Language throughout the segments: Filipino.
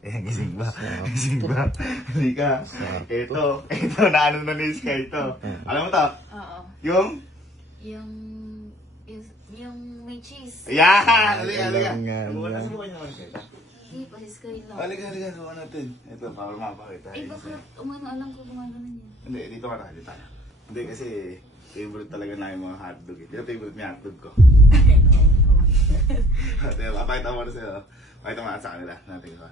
Ayan, gising ba? Gising ba? Halika. Ito, na ano na ni Sky ito. Alam mo to? Oo. Yung may cheese. Yan! Halika. Nasubukan niyo naman kita. Hindi pa, si Sky lang. Halika, subukan natin. Ito, para mapakita. Eh, bakit alam ko gumagano niya? Hindi, dito ka na, dito. Hindi kasi favorite talaga na yung mga hotdog eh. Dito favorite niya hotdog ko. Papakita mo na sa'yo. Pakita mo na sa kanila. Natin ko.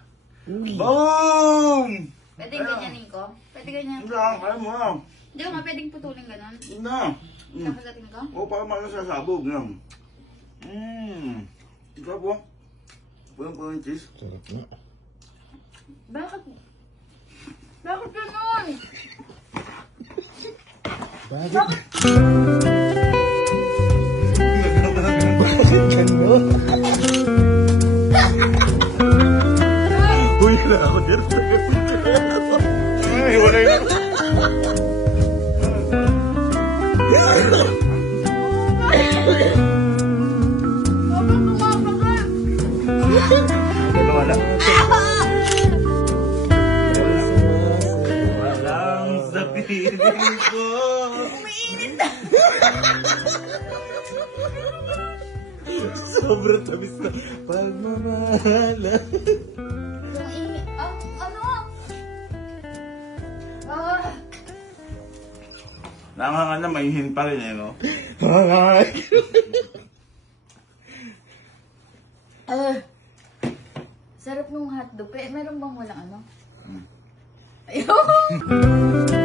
Boom! Pwede ganyanin ko? Pwede ganyan. Hindi lang, kaya mo lang. Hindi ko nga pwedeng putulin ganon. Hindi. Kakagatin ko? Oo, para makasasabog lang. Ikaw po. Pulang yung cheese. Sarap na. Bakit? Bakit ganon? Bakit? Bakit ganon? Uy, na ako dito. Ay, wala yun. Wala. Walang sabihin ko. Umiinit na! Sobrang tamis na pagmamahala. Ang init. Ano? Nakakala na, may hin pa rin eh, no? Sarap nung hotdog. Meron bang walang ano? Ayun!